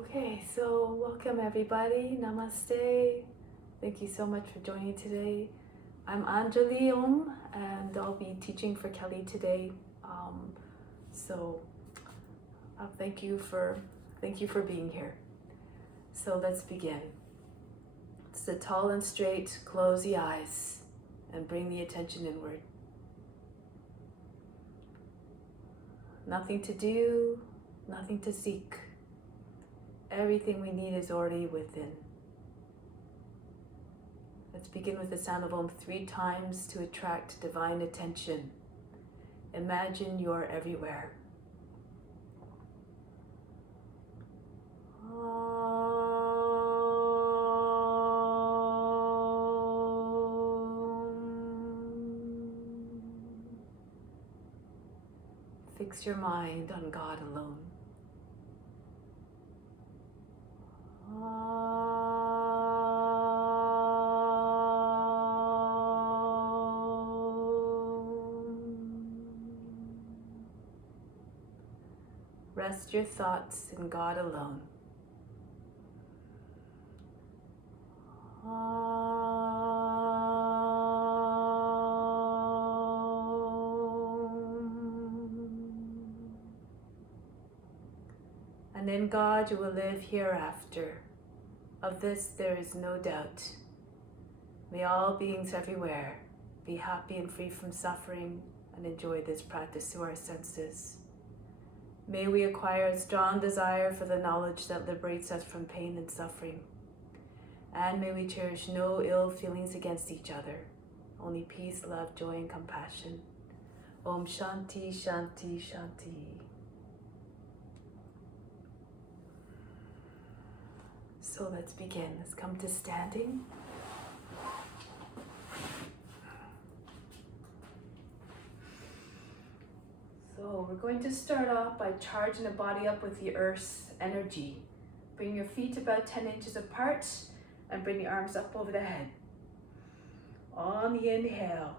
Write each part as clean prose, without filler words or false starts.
Okay, so welcome everybody. Namaste. Thank you so much for joining today. I'm Anjali Om and I'll be teaching for Kelly today. So thank you for being here. So let's begin. Sit tall and straight, close the eyes and bring the attention inward. Nothing to do, nothing to seek. Everything we need is already within. Let's begin with the sound of Om 3 times to attract divine attention. Imagine you're everywhere. Fix your mind on God alone. Rest your thoughts in God alone. And in God you will live hereafter. Of this there is no doubt. May all beings everywhere be happy and free from suffering and enjoy this practice through our senses. May we acquire a strong desire for the knowledge that liberates us from pain and suffering. And may we cherish no ill feelings against each other, only peace, love, joy, and compassion. Om Shanti, Shanti, Shanti. So let's begin. Let's come to standing. So we're going to start off by charging the body up with the earth's energy. Bring your feet about 10 inches apart and bring the arms up over the head. On the inhale,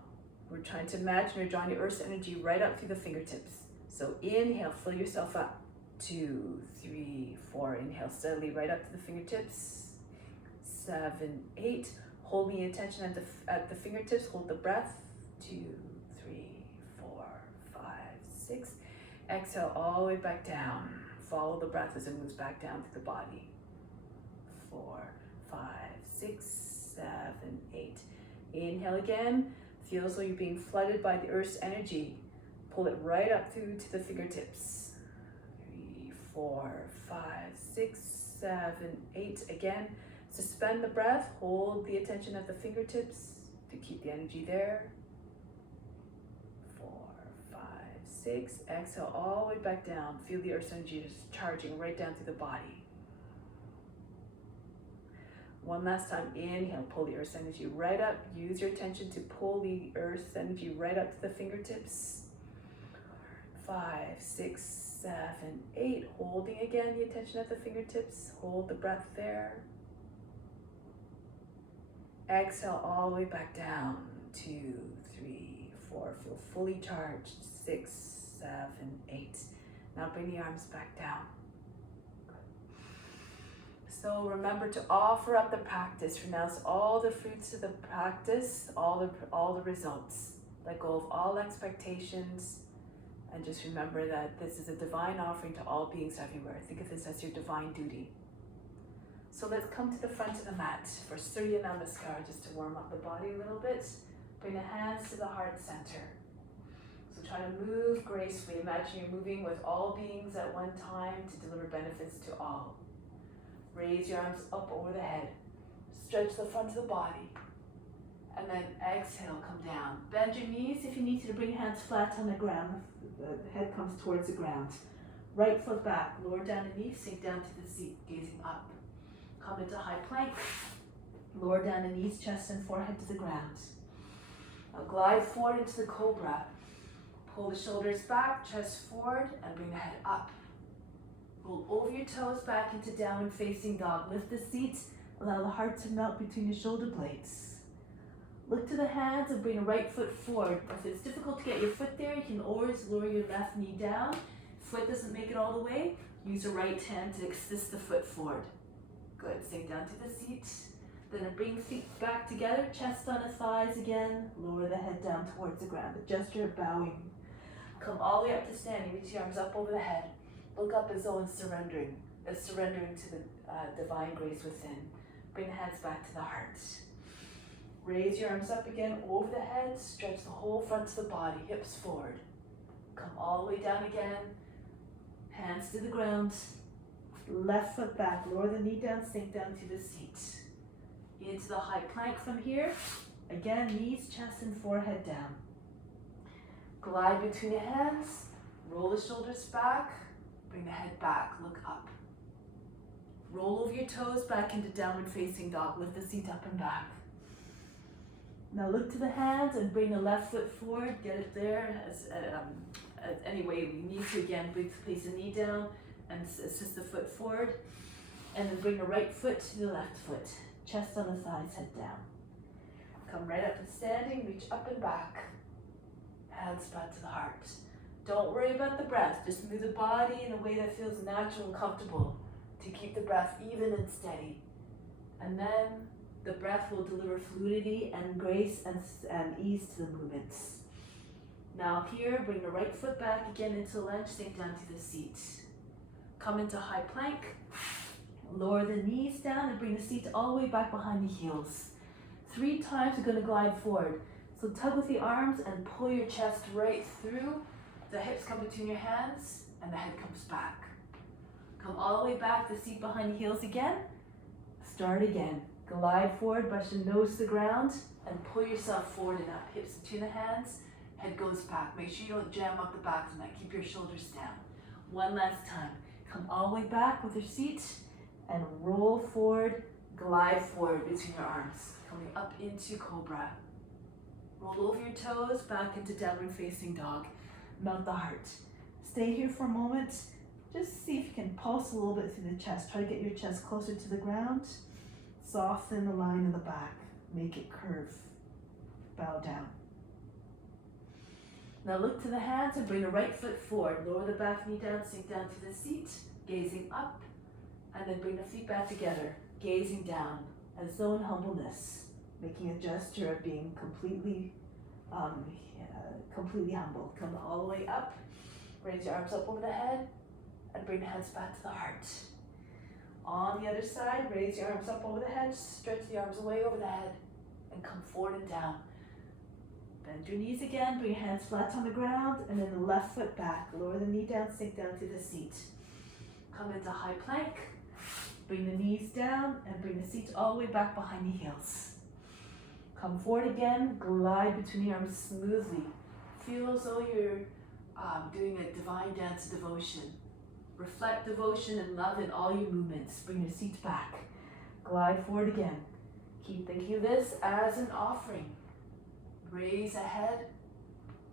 we're trying to imagine you're drawing the earth's energy right up through the fingertips. So inhale, fill yourself up. 2, 3, 4. Inhale steadily right up to the fingertips. 7, 8. Hold the attention at the fingertips. Hold the breath. 2, 3, 4, 5, 6. Exhale all the way back down. Follow the breath as it moves back down through the body. 4, 5, 6, 7, 8. Inhale again. Feel as though you're being flooded by the earth's energy. Pull it right up through to the fingertips. 3, 4, 5, 6, 7, 8. Again, suspend the breath. Hold the attention at the fingertips to keep the energy there. 4, 5, 6. Exhale all the way back down. Feel the earth's energy just charging right down through the body. One last time, inhale, pull the earth's energy right up. Use your attention to pull the earth's energy right up to the fingertips. 5, 6, 7, 8. Holding again the attention at the fingertips. Hold the breath there. Exhale all the way back down. 2, 3, 4. Feel fully charged. 6, 7, 8. Now bring the arms back down. So remember to offer up the practice. Renounce all the fruits of the practice, all the results. Let go of all expectations, and just remember that this is a divine offering to all beings everywhere. Think of this as your divine duty. So let's come to the front of the mat for Surya Namaskar, just to warm up the body a little bit. Bring the hands to the heart center. So try to move gracefully. Imagine you're moving with all beings at one time to deliver benefits to all. Raise your arms up over the head. Stretch the front of the body. And then exhale, come down. Bend your knees if you need to bring hands flat on the ground. The head comes towards the ground. Right foot back. Lower down the knee, sink down to the seat, gazing up. Come into high plank. Lower down the knees, chest and forehead to the ground. Now glide forward into the Cobra. Pull the shoulders back, chest forward, and bring the head up. Roll over your toes back into downward facing dog. Lift the seat, allow the heart to melt between the shoulder blades. Look to the hands and bring the right foot forward. If it's difficult to get your foot there, you can always lower your left knee down. Foot doesn't make it all the way, Use your right hand to assist the foot forward. Good, sink down to the seat. Then bring feet back together, chest on the thighs again. Lower the head down towards the ground. A gesture of bowing. Come all the way up to standing. Reach your arms up over the head. Look up as though in surrendering to the divine grace within. Bring the hands back to the heart. Raise your arms up again over the head. Stretch the whole front of the body, hips forward. Come all the way down again. Hands to the ground. Left foot back. Lower the knee down. Sink down to the seat. Into the high plank from here. Again, knees, chest, and forehead down. Glide between the hands. Roll the shoulders back. Bring the head back. Look up. Roll over your toes back into downward facing dog. Lift the seat up and back. Now look to the hands and bring the left foot forward. Get it there as any way we need to. Again, place the knee down and assist the foot forward. And then bring the right foot to the left foot. Chest on the thighs, head down. Come right up to standing. Reach up and back. Hands back to the heart. Don't worry about the breath. Just move the body in a way that feels natural and comfortable to keep the breath even and steady. And then the breath will deliver fluidity and grace and ease to the movements. Now here, bring the right foot back again into lunge, sink down to the seat. Come into high plank. Lower the knees down and bring the seat all the way back behind the heels. 3 times you're going to glide forward. So tug with the arms and pull your chest right through. The hips come between your hands and the head comes back. Come all the way back, the seat behind the heels again. Start again. Glide forward, brush the nose to the ground and pull yourself forward and up. Hips between the hands, head goes back. Make sure you don't jam up the back of the neck. Keep your shoulders down. One last time. Come all the way back with your seat and roll forward, glide forward between your arms. Coming up into Cobra. Roll over your toes, back into downward facing dog. Melt the heart. Stay here for a moment. Just see if you can pulse a little bit through the chest. Try to get your chest closer to the ground. Soften the line in the back. Make it curve. Bow down. Now look to the hands and bring the right foot forward. Lower the back knee down, sink down to the seat. Gazing up. And then bring the feet back together. Gazing down. As though in humbleness. Making a gesture of being completely humble. Come all the way up. Raise your arms up over the head. And bring the hands back to the heart. On the other side, raise your arms up over the head, stretch the arms away over the head, and come forward and down. Bend your knees again, bring your hands flat on the ground, and then the left foot back. Lower the knee down, sink down to the seat. Come into high plank, bring the knees down, and bring the seat all the way back behind the heels. Come forward again, glide between the arms smoothly. Feel as though you're doing a divine dance of devotion. Reflect devotion and love in all your movements. Bring your seat back. Glide forward again. Keep thinking of this as an offering. Raise a head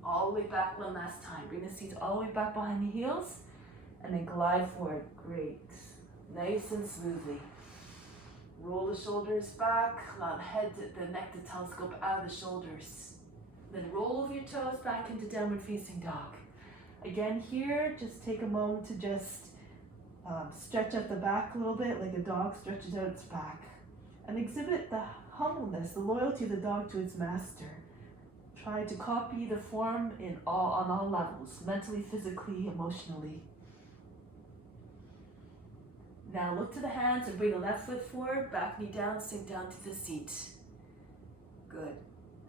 all the way back one last time. Bring the seat all the way back behind the heels and then glide forward. Great. Nice and smoothly. Roll the shoulders back. Allow the neck to telescope out of the shoulders. Then roll over your toes back into downward facing dog. Again here, just take a moment to just stretch out the back a little bit like a dog stretches out its back. And exhibit the humbleness, the loyalty of the dog to its master. Try to copy the form on all levels, mentally, physically, emotionally. Now look to the hands and bring the left foot forward, back knee down, sink down to the seat. Good.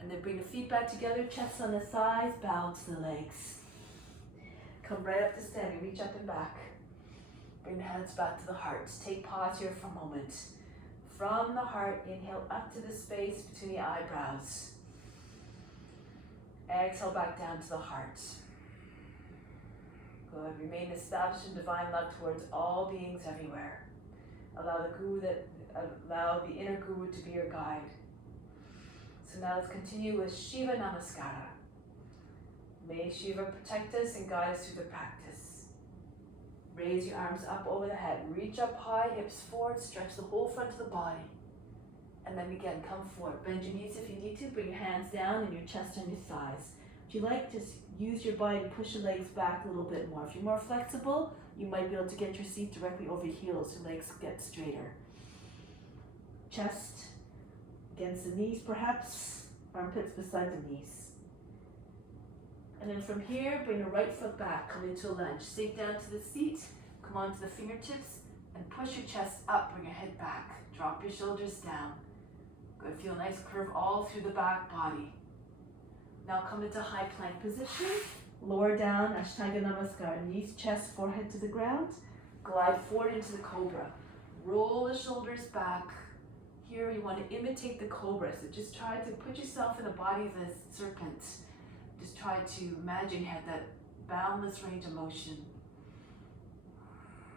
And then bring the feet back together, chest on the thighs, bow to the legs. Come right up to standing, reach up and back. Bring the hands back to the heart. Take pause here for a moment. From the heart, inhale up to the space between the eyebrows. Exhale back down to the heart. Good. Remain established in divine love towards all beings everywhere. Allow the inner guru to be your guide. So now let's continue with Shiva Namaskara. May Shiva protect us and guide us through the practice. Raise your arms up over the head. Reach up high, hips forward, stretch the whole front of the body. And then again, come forward. Bend your knees if you need to. Bring your hands down and your chest on your thighs. If you like, just use your body to push your legs back a little bit more. If you're more flexible, You might be able to get your seat directly over heels, your legs get straighter. Chest against the knees perhaps, armpits beside the knees. And then from here, bring the right foot back, come into a lunge. Sink down to the seat, come onto the fingertips, and push your chest up, bring your head back. Drop your shoulders down. Good, feel a nice curve all through the back body. Now come into high plank position. Lower down, Shiva Namaskar. Knees, chest, forehead to the ground. Glide forward into the Cobra. Roll the shoulders back. Here you want to imitate the Cobra. So just try to put yourself in the body of the serpent. Just try to imagine you have that boundless range of motion.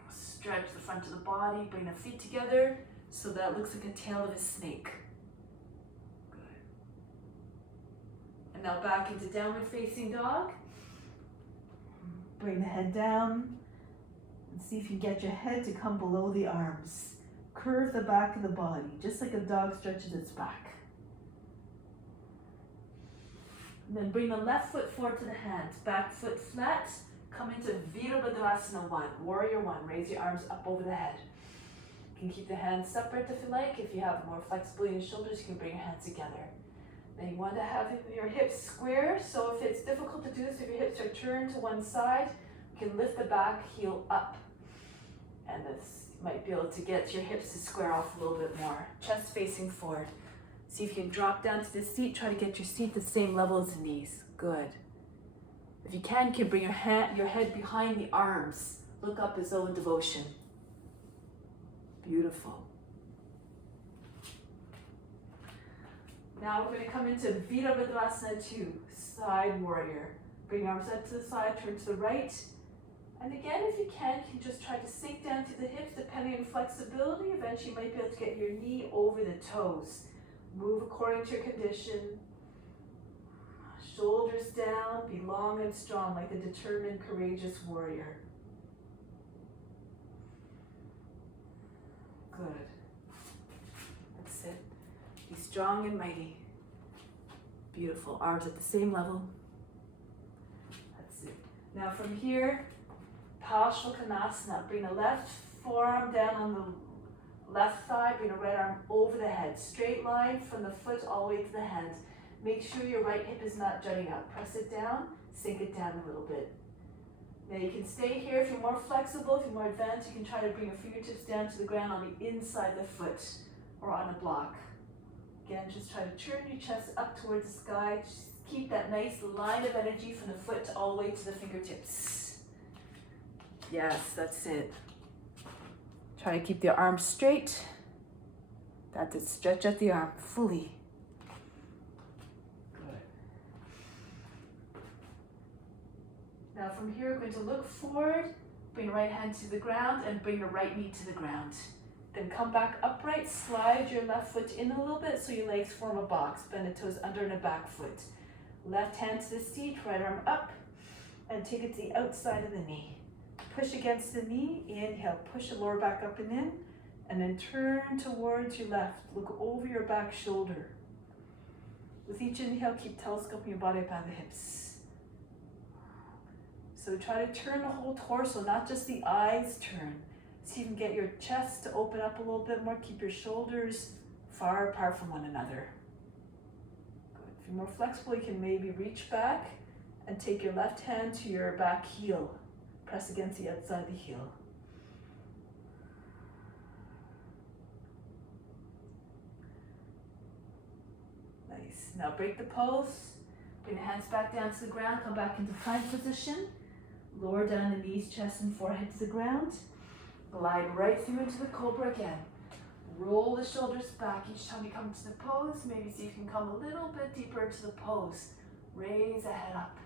Stretch the front of the body, bring the feet together so that it looks like a tail of a snake. Good. And now back into downward facing dog. Bring the head down and see if you get your head to come below the arms. Curve the back of the body, just like a dog stretches its back. And then bring the left foot forward to the hands, back foot flat. Come into Veerable Warrior Warrior One. Raise your arms up over the head. You can keep the hands separate if you like. If you have more flexibility in your shoulders, you can bring your hands together. Then you want to have your hips square. So if it's difficult to do this, if your hips are turned to one side, you can lift the back heel up. And this might be able to get your hips to square off a little bit more. Chest facing forward. See if you can drop down to the seat. Try to get your seat the same level as the knees. Good. If you can bring your head behind the arms. Look up as though in devotion. Beautiful. Now we're going to come into Virabhadrasana 2, side warrior. Bring arms up to the side, turn to the right. And again, if you can just try to sink down to the hips, depending on flexibility. Eventually you might be able to get your knee over the toes. Move according to your condition. Shoulders down, be long and strong like a determined, courageous warrior. Good. That's it. Be strong and mighty. Beautiful. Arms at the same level. That's it. Now from here, Postural Uttanasana. Bring the left forearm down on the left thigh. Bring the right arm over the head. Straight line from the foot all the way to the hand. Make sure your right hip is not jutting out. Press it down, sink it down a little bit. Now you can stay here if you're more flexible, if you're more advanced, you can try to bring your fingertips down to the ground on the inside of the foot or on a block. Again, just try to turn your chest up towards the sky. Just keep that nice line of energy from the foot all the way to the fingertips. Yes, that's it. Try to keep the arms straight. That's it. Stretch out the arm fully. Now from here, we're going to look forward, bring the right hand to the ground and bring the right knee to the ground. Then come back upright, slide your left foot in a little bit so your legs form a box. Bend the toes under and the back foot. Left hand to the seat, right arm up, and take it to the outside of the knee. Push against the knee, inhale, push the lower back up and then turn towards your left. Look over your back shoulder. With each inhale, keep telescoping your body up on the hips. So try to turn the whole torso, not just the eyes turn. So you can get your chest to open up a little bit more. Keep your shoulders far apart from one another. Good. If you're more flexible, you can maybe reach back and take your left hand to your back heel. Press against the outside of the heel. Nice. Now break the pose. Bring the hands back down to the ground. Come back into plank position. Lower down the knees, chest, and forehead to the ground. Glide right through into the Cobra again. Roll the shoulders back each time you come to the pose. Maybe see if you can come a little bit deeper into the pose. Raise the head up.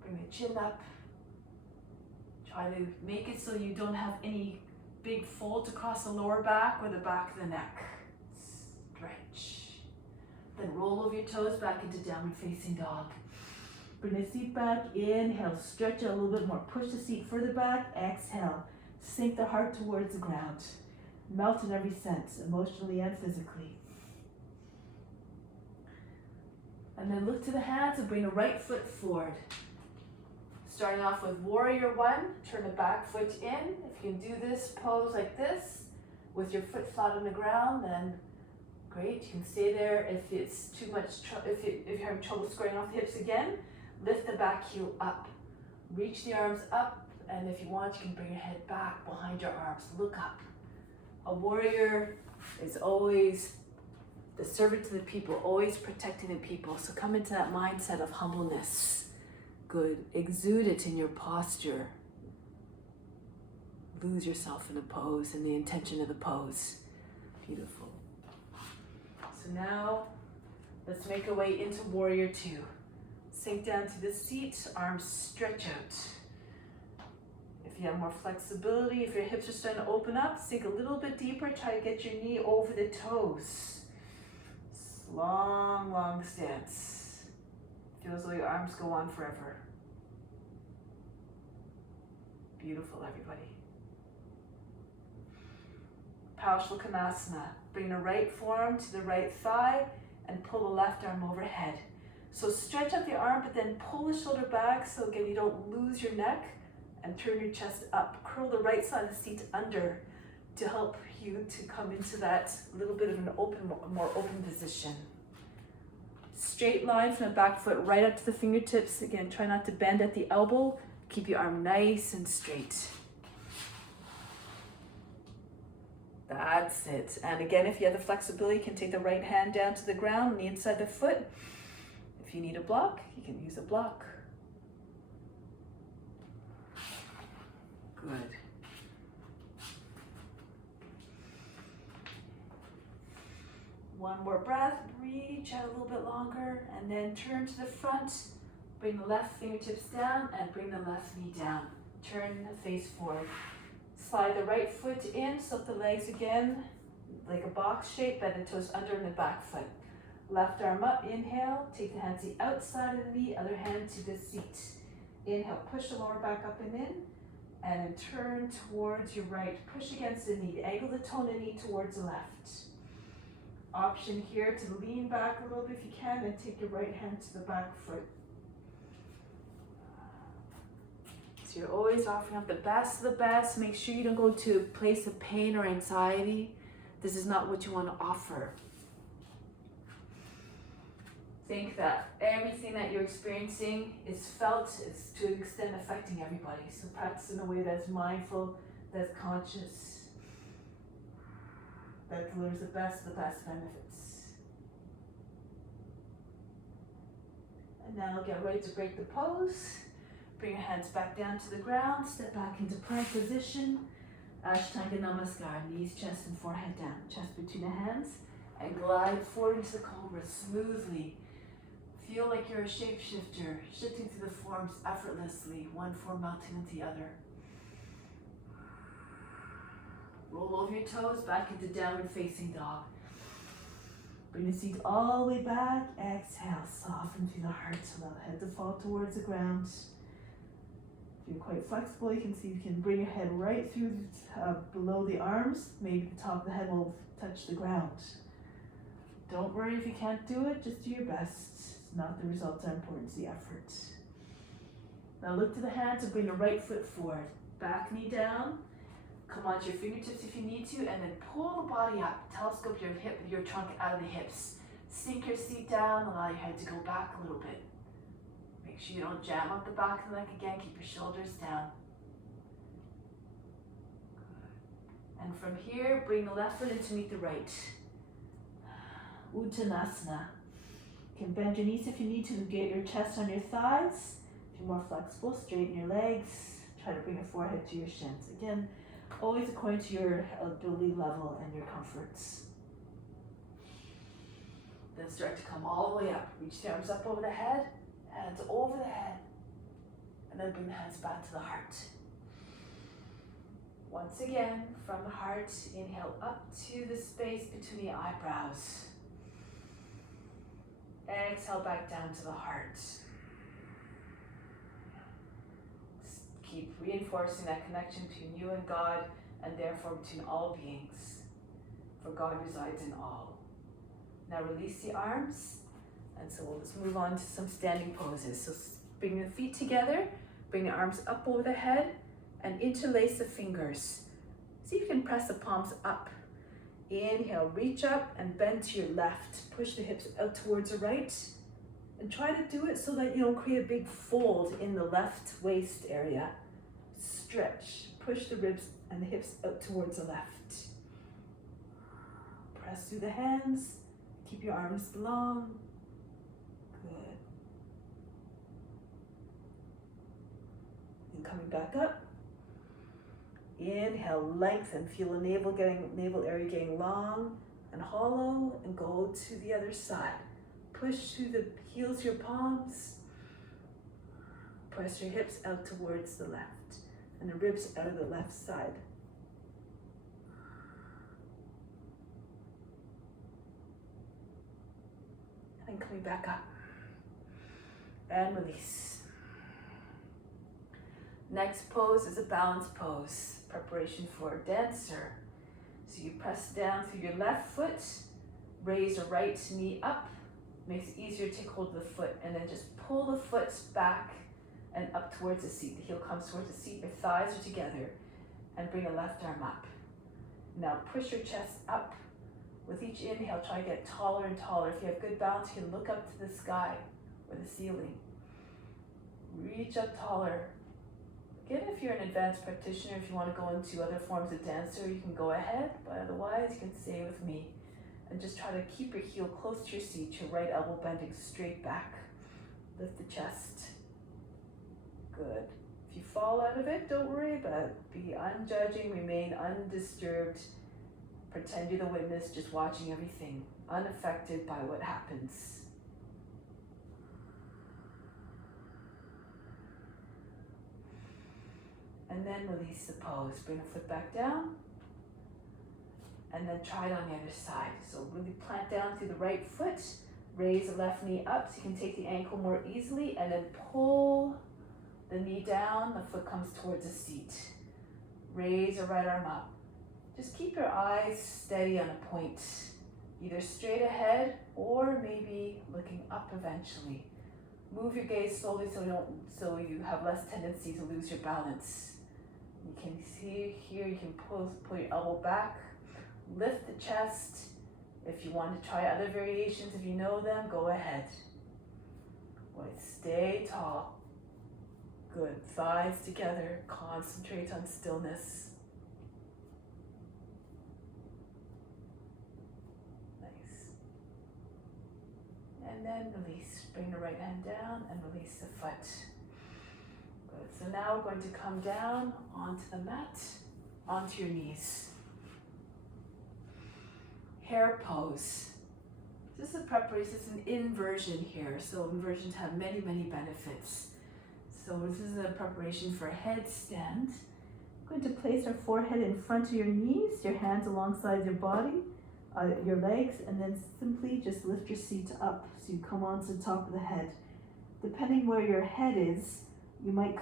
Bring the chin up. Try to make it so you don't have any big folds across the lower back or the back of the neck. Stretch. Then roll over your toes back into downward facing dog. Bring the seat back, inhale, stretch it a little bit more. Push the seat further back, exhale. Sink the heart towards the ground. Melt in every sense, emotionally and physically. And then look to the hands and bring the right foot forward. Starting off with Warrior One, turn the back foot in. If you can do this pose like this, with your foot flat on the ground, then great, you can stay there. If it's too much, if you're having trouble squaring off the hips again, lift the back heel up. Reach the arms up, and if you want, you can bring your head back behind your arms. Look up. A warrior is always the servant to the people, always protecting the people. So come into that mindset of humbleness. Good. Exude it in your posture. Lose yourself in the pose and the intention of the pose. Beautiful. So now, let's make our way into Warrior Two. Sink down to the seat, arms stretch out. If you have more flexibility, if your hips are starting to open up, sink a little bit deeper, try to get your knee over the toes. Long, long stance. Feels like your arms go on forever. Beautiful, everybody. Uttanasana. Bring the right forearm to the right thigh and pull the left arm overhead. So stretch out the arm, but then pull the shoulder back so again you don't lose your neck, and turn your chest up. Curl the right side of the seat under to help you to come into that little bit of an open, more open position. Straight line from the back foot right up to the fingertips. Again, try not to bend at the elbow. Keep your arm nice and straight. That's it. And again, if you have the flexibility, you can take the right hand down to the ground, knee inside the foot. If you need a block, you can use a block. Good. One more breath, reach out a little bit longer, and then turn to the front. Bring the left fingertips down and bring the left knee down. Turn the face forward. Slide the right foot in, slip the legs again, like a box shape, bend the toes under and the back foot. Left arm up, inhale, take the hand to the outside of the knee, other hand to the seat. Inhale, push the lower back up and in, and then turn towards your right. Push against the knee, angle the toe of the knee towards the left. Option here to lean back a little bit if you can, and take your right hand to the back foot. So you're always offering up the best of the best. Make sure you don't go to a place of pain or anxiety. This is not what you want to offer. Think that everything that you're experiencing is felt, is to an extent affecting everybody. So practice in a way that's mindful, that's conscious, that delivers the best benefits. And now get ready to break the pose. Bring your hands back down to the ground, step back into plank position. Shiva Namaskar, knees, chest, and forehead down. Chest between the hands, and glide forward into the Cobra smoothly. Feel like you're a shapeshifter, shifting through the forms effortlessly, one form melting into the other. Roll over your toes, back into downward facing dog. Bring the seat all the way back, exhale, soften through the heart, allow the head to fall towards the ground. If you're quite flexible, you can see you can bring your head right through below the arms. Maybe the top of the head will touch the ground. Don't worry if you can't do it, just do your best. It's not the results that are important, it's the effort. Now look to the hands and bring the right foot forward. Back knee down. Come onto your fingertips if you need to, and then pull the body up. Telescope your trunk out of the hips. Sink your seat down, allow your head to go back a little bit. Make sure you don't jam up the back of the neck again, keep your shoulders down. And from here, bring the left foot in to meet the right. Uttanasana. You can bend your knees if you need to get your chest on your thighs. If you're more flexible, straighten your legs. Try to bring your forehead to your shins. Again, always according to your ability level and your comforts. Then start to come all the way up. Reach the arms up over the head, hands over the head, and then bring the hands back to the heart. Once again, from the heart, inhale up to the space between the eyebrows. Exhale back down to the heart. Keep reinforcing that connection between you and God, and therefore between all beings, for God resides in all. Now release the arms, and so we'll just move on to some standing poses. So bring the feet together, Bring your arms up over the head and interlace the fingers. See if you can press the palms up. Inhale, reach up and bend to your left. Push the hips out towards the right. And try to do it so that you don't create a big fold in the left waist area. Stretch, push the ribs and the hips out towards the left. Press through the hands, keep your arms long. Good. And coming back up. Inhale, lengthen, feel the navel area getting long and hollow, and go to the other side. Push through the heels of your palms. Press your hips out towards the left and the ribs out of the left side. And coming back up. And release. Next pose is a balance pose, preparation for a dancer. So you press down through your left foot, raise your right knee up, makes it easier to take hold of the foot, and then just pull the foot back and up towards the seat. The heel comes towards the seat, your thighs are together, and bring the left arm up. Now push your chest up. With each inhale, try to get taller and taller. If you have good balance, you can look up to the sky or the ceiling. Reach up taller. Again, if you're an advanced practitioner, if you want to go into other forms of dancer, you can go ahead, but otherwise you can stay with me. And just try to keep your heel close to your seat, your right elbow bending straight back. Lift the chest. Good. If you fall out of it, don't worry about it. Be unjudging, remain undisturbed. Pretend you're the witness, just watching everything, unaffected by what happens. And then release the pose. Bring the foot back down. And then try it on the other side. So really plant down through the right foot. Raise the left knee up so you can take the ankle more easily. And then pull the knee down. The foot comes towards the seat. Raise your right arm up. Just keep your eyes steady on a point. Either straight ahead or maybe looking up eventually. Move your gaze slowly so you have less tendency to lose your balance. You can see here, you can pull your elbow back, lift the chest. If you want to try other variations, if you know them, go ahead. Stay tall. Good, thighs together, concentrate on stillness. Nice. And then release, bring the right hand down and release the foot. Good, so now we're going to come down onto the mat, onto your knees. Hare pose. This is a preparation, this is an inversion here. So inversions have many, many benefits. So this is a preparation for a headstand. We're going to place our forehead in front of your knees, your hands alongside your body, your legs, and then simply just lift your seat up so you come onto the top of the head. Depending where your head is, you might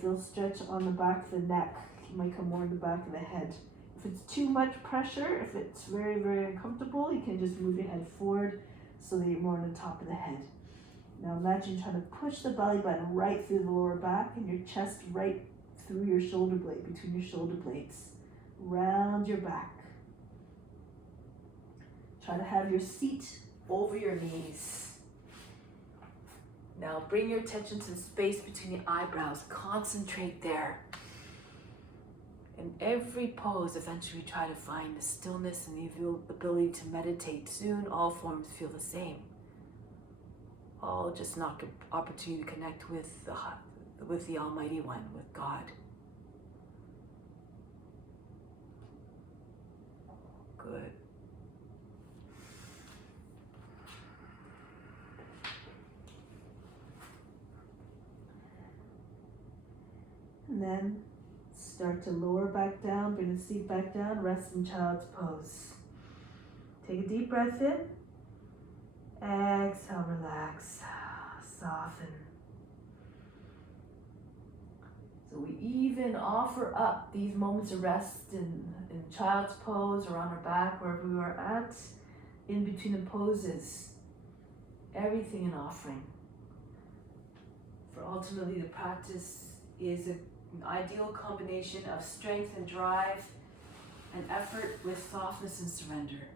feel stretch on the back of the neck. You might come more in the back of the head. If it's too much pressure, if it's very, very uncomfortable, you can just move your head forward so that you're more on the top of the head. Now imagine trying to push the belly button right through the lower back and your chest right through your shoulder blade, between your shoulder blades. Round your back. Try to have your seat over your knees. Now bring your attention to the space between the eyebrows. Concentrate there. In every pose, eventually try to find the stillness and the ability to meditate. Soon all forms feel the same. All just knock an opportunity to connect with the Almighty One, with God. Good. And then start to lower back down, bring the seat back down, rest in child's pose. Take a deep breath in. Exhale, relax, soften. So we even offer up these moments of rest in child's pose or on our back, wherever we are at, in between the poses. Everything an offering. For ultimately the practice is an ideal combination of strength and drive and effort with softness and surrender.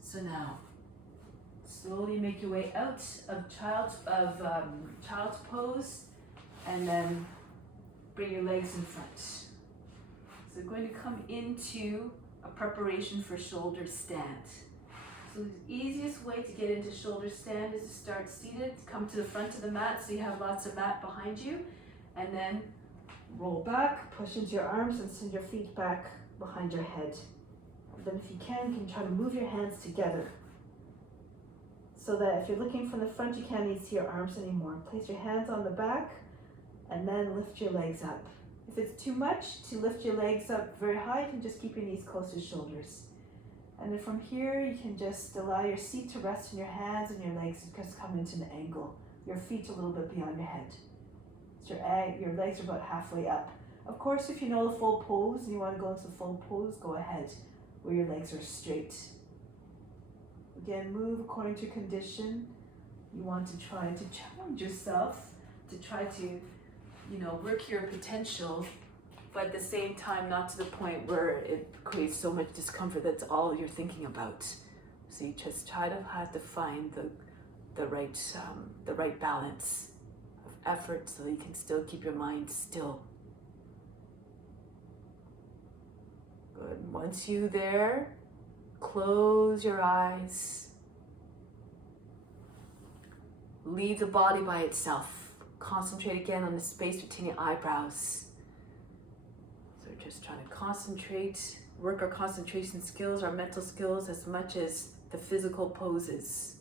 So now, slowly make your way out of child's pose, and then bring your legs in front. So we're going to come into a preparation for shoulder stand. So the easiest way to get into shoulder stand is to start seated, come to the front of the mat so you have lots of mat behind you, and then roll back, push into your arms and send your feet back behind your head. And then if you can try to move your hands together so that if you're looking from the front, you can't even see your arms anymore. Place your hands on the back and then lift your legs up. If it's too much to lift your legs up very high, you can just keep your knees close to shoulders. And then from here, you can just allow your seat to rest in your hands and your legs just come into an angle. Your feet a little bit beyond your head. So your legs are about halfway up. Of course, if you know the full pose and you want to go into the full pose, go ahead where your legs are straight. Again, move according to your condition. You want to try to challenge yourself to try to, work your potential, but at the same time, not to the point where it creates so much discomfort that's all you're thinking about. So you just have to find the right balance of effort so that you can still keep your mind still. Good. Once you're there, close your eyes. Leave the body by itself. Concentrate again on the space between your eyebrows. So we're just trying to concentrate, work our concentration skills, our mental skills as much as the physical poses.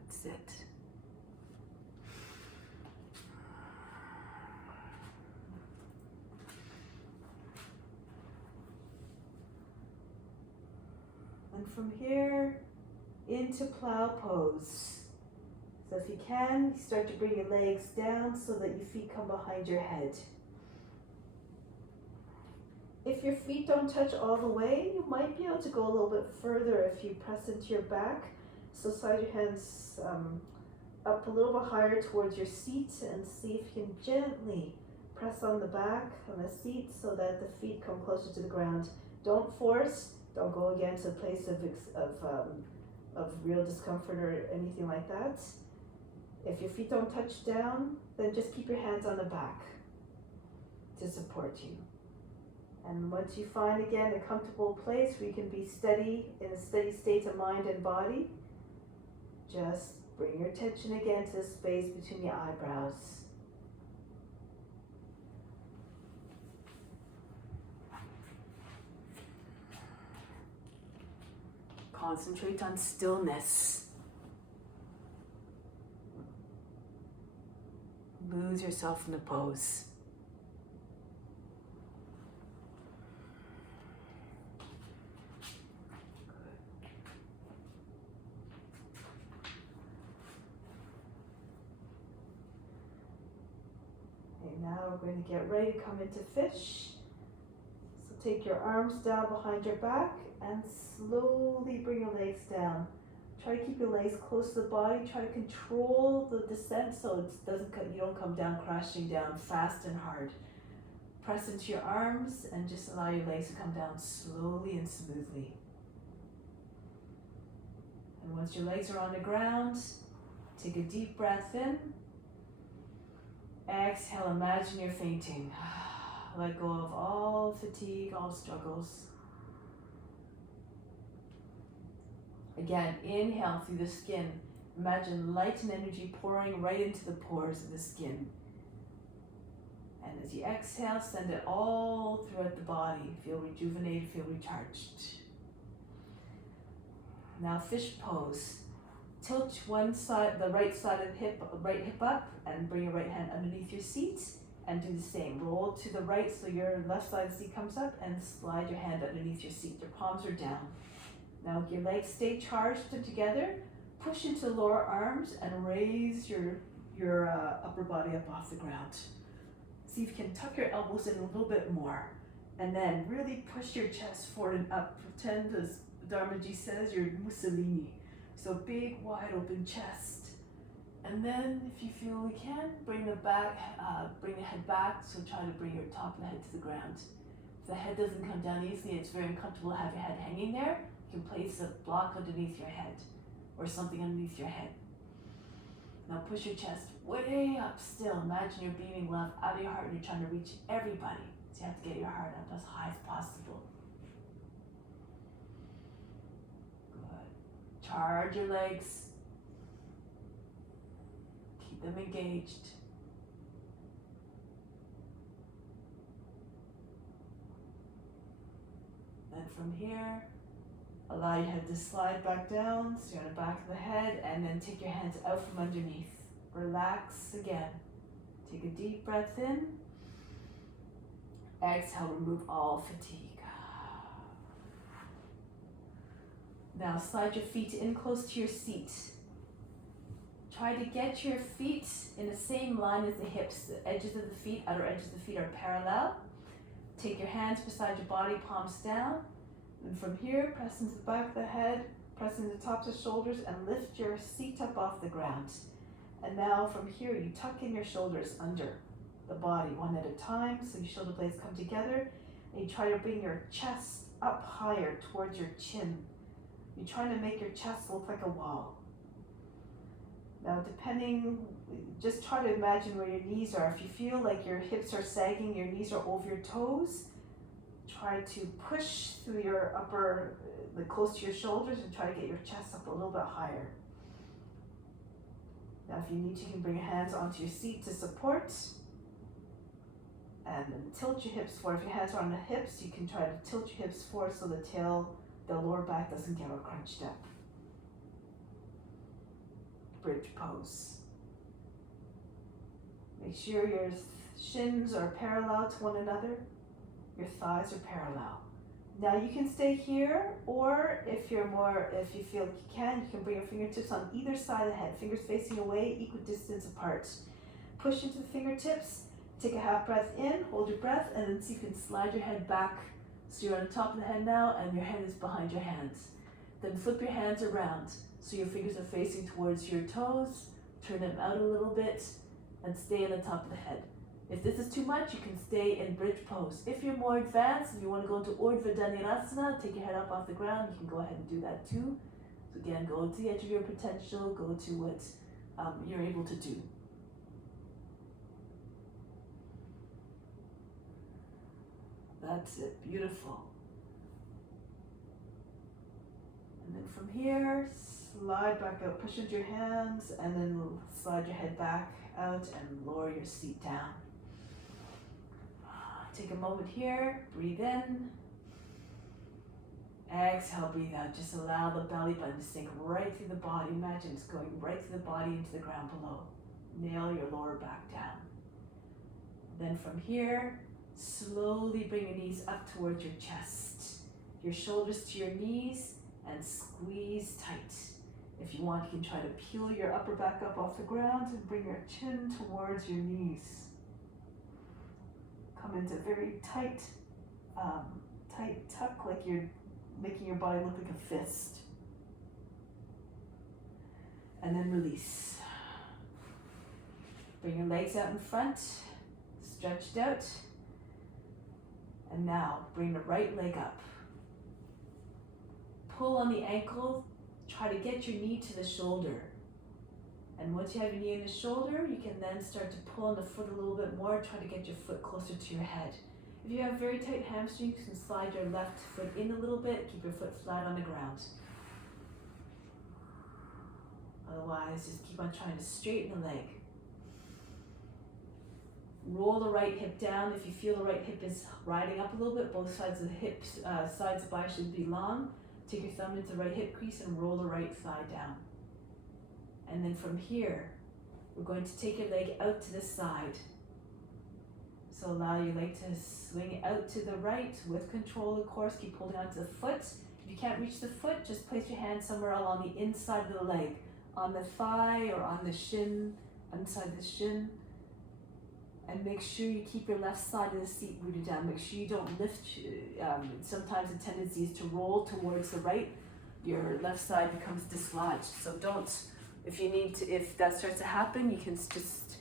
That's it. And from here into Plow Pose. So if you can, start to bring your legs down so that your feet come behind your head. If your feet don't touch all the way, you might be able to go a little bit further if you press into your back. So slide your hands up a little bit higher towards your seat and see if you can gently press on the back on the seat so that the feet come closer to the ground. Don't force, don't go again to a place of real discomfort or anything like that. If your feet don't touch down, then just keep your hands on the back to support you. And once you find again a comfortable place where you can be steady, in a steady state of mind and body, just bring your attention again to the space between your eyebrows. Concentrate on stillness. Lose yourself in the pose. Okay, now we're going to get ready to come into fish. So take your arms down behind your back and slowly bring your legs down. Try to keep your legs close to the body. Try to control the descent so you don't come down crashing down fast and hard. Press into your arms and just allow your legs to come down slowly and smoothly. And once your legs are on the ground, take a deep breath in. Exhale, imagine you're fainting. Let go of all fatigue, all struggles. Again, inhale through the skin. Imagine light and energy pouring right into the pores of the skin. And as you exhale, send it all throughout the body. Feel rejuvenated, feel recharged. Now fish pose. Tilt one side, the right side of the right hip up and bring your right hand underneath your seat and do the same. Roll to the right so your left side of the seat comes up and slide your hand underneath your seat. Your palms are down. Now your legs stay charged and together. Push into the lower arms and raise your upper body up off the ground. See if you can tuck your elbows in a little bit more. And then really push your chest forward and up. Pretend, as Dharma says, you're Mussolini. So big, wide open chest. And then if you feel you can, bring the head back, so try to bring your top of the head to the ground. If the head doesn't come down easily, it's very uncomfortable to have your head hanging there, you can place a block underneath your head or something underneath your head. Now push your chest way up still. Imagine you're beaming love out of your heart and you're trying to reach everybody. So you have to get your heart up as high as possible. Good. Charge your legs. Keep them engaged. Then from here, allow your head to slide back down, so you're on the back of the head, and then take your hands out from underneath. Relax again. Take a deep breath in. Exhale, remove all fatigue. Now slide your feet in close to your seat. Try to get your feet in the same line as the hips. The edges of the feet, outer edges of the feet are parallel. Take your hands beside your body, palms down. And from here, press into the back of the head, press into the tops of the shoulders, and lift your seat up off the ground. And now from here, you tuck in your shoulders under the body one at a time, so your shoulder blades come together, and you try to bring your chest up higher towards your chin. You're trying to make your chest look like a wall. Now just try to imagine where your knees are. If you feel like your hips are sagging, your knees are over your toes, try to push through your close to your shoulders and try to get your chest up a little bit higher. Now if you need to, you can bring your hands onto your seat to support. And then tilt your hips forward. If your hands are on the hips, you can try to tilt your hips forward so the lower back doesn't get all crunched up. Bridge pose. Make sure your shins are parallel to one another. Your thighs are parallel. Now you can stay here, or if you feel you can bring your fingertips on either side of the head, fingers facing away, equal distance apart. Push into the fingertips, take a half breath in, hold your breath, and then see if you can slide your head back so you're on the top of the head now and your head is behind your hands. Then flip your hands around so your fingers are facing towards your toes, turn them out a little bit, and stay on the top of the head. If this is too much, you can stay in bridge pose. If you're more advanced and you want to go into Uttanasana, take your head up off the ground, you can go ahead and do that too. So again, go to the edge of your potential, go to what you're able to do. That's it, beautiful. And then from here, slide back out, push into your hands, and then slide your head back out and lower your seat down. Take a moment here, breathe in. Exhale, breathe out. Just allow the belly button to sink right through the body. Imagine it's going right through the body into the ground below. Nail your lower back down. Then from here, slowly bring your knees up towards your chest. Your shoulders to your knees and squeeze tight. If you want, you can try to peel your upper back up off the ground and bring your chin towards your knees. Come into very tight tuck, like you're making your body look like a fist. And then release. Bring your legs out in front, stretched out. And now bring the right leg up. Pull on the ankle, try to get your knee to the shoulder. And once you have your knee in the shoulder, you can then start to pull on the foot a little bit more, try to get your foot closer to your head. If you have very tight hamstrings, you can slide your left foot in a little bit, keep your foot flat on the ground. Otherwise, just keep on trying to straighten the leg. Roll the right hip down. If you feel the right hip is riding up a little bit, both sides of the hips, sides of the body should be long. Take your thumb into the right hip crease and roll the right thigh down. And then from here, we're going to take your leg out to the side. So allow your leg to swing out to the right with control, of course. Keep holding onto the foot. If you can't reach the foot, just place your hand somewhere along the inside of the leg, on the thigh or on the shin, inside the shin. And make sure you keep your left side of the seat rooted down. Make sure you don't lift. Sometimes the tendency is to roll towards the right. Your left side becomes dislodged. So don't If you need to, if that starts to happen, you can just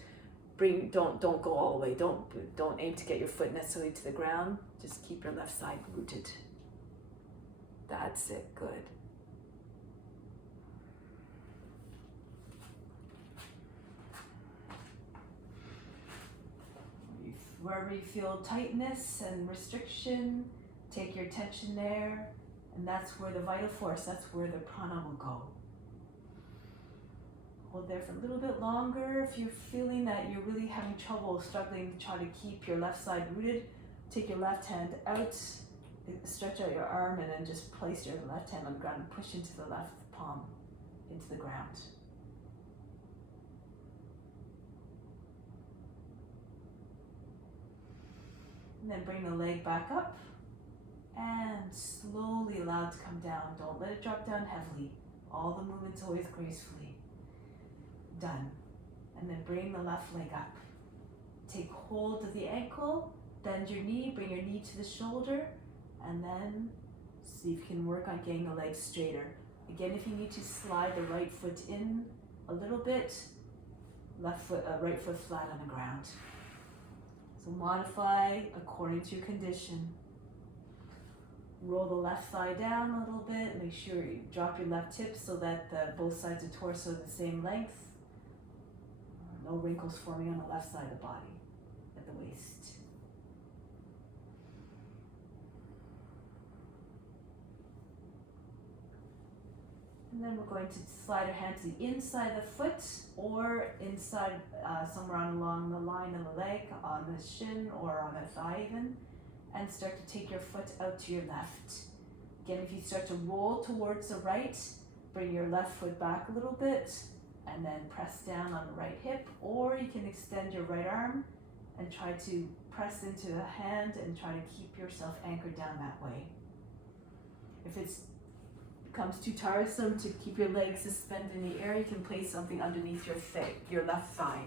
don't go all the way. Don't aim to get your foot necessarily to the ground. Just keep your left side rooted. That's it, good. Wherever you feel tightness and restriction, take your attention there, and that's where the vital force, that's where the prana will go. Hold there for a little bit longer. If you're feeling that you're really having trouble, struggling to try to keep your left side rooted, take your left hand out, stretch out your arm, and then just place your left hand on the ground and push into the left palm, into the ground. And then bring the leg back up and slowly allow it to come down. Don't let it drop down heavily. All the movements always gracefully. Done. And then bring the left leg up. Take hold of the ankle, bend your knee, bring your knee to the shoulder, and then see if you can work on getting the leg straighter. Again, if you need to slide the right foot in a little bit, right foot flat on the ground. So modify according to your condition. Roll the left thigh down a little bit. Make sure you drop your left hip so that both sides of the torso are the same length. No wrinkles forming on the left side of the body at the waist. And then we're going to slide our hand to the inside of the foot or inside somewhere along the line of the leg, on the shin or on the thigh even, and start to take your foot out to your left. Again, if you start to roll towards the right, bring your left foot back a little bit and then press down on the right hip, or you can extend your right arm and try to press into the hand and try to keep yourself anchored down that way. If it becomes too tiresome to keep your legs suspended in the air, you can place something underneath your left thigh.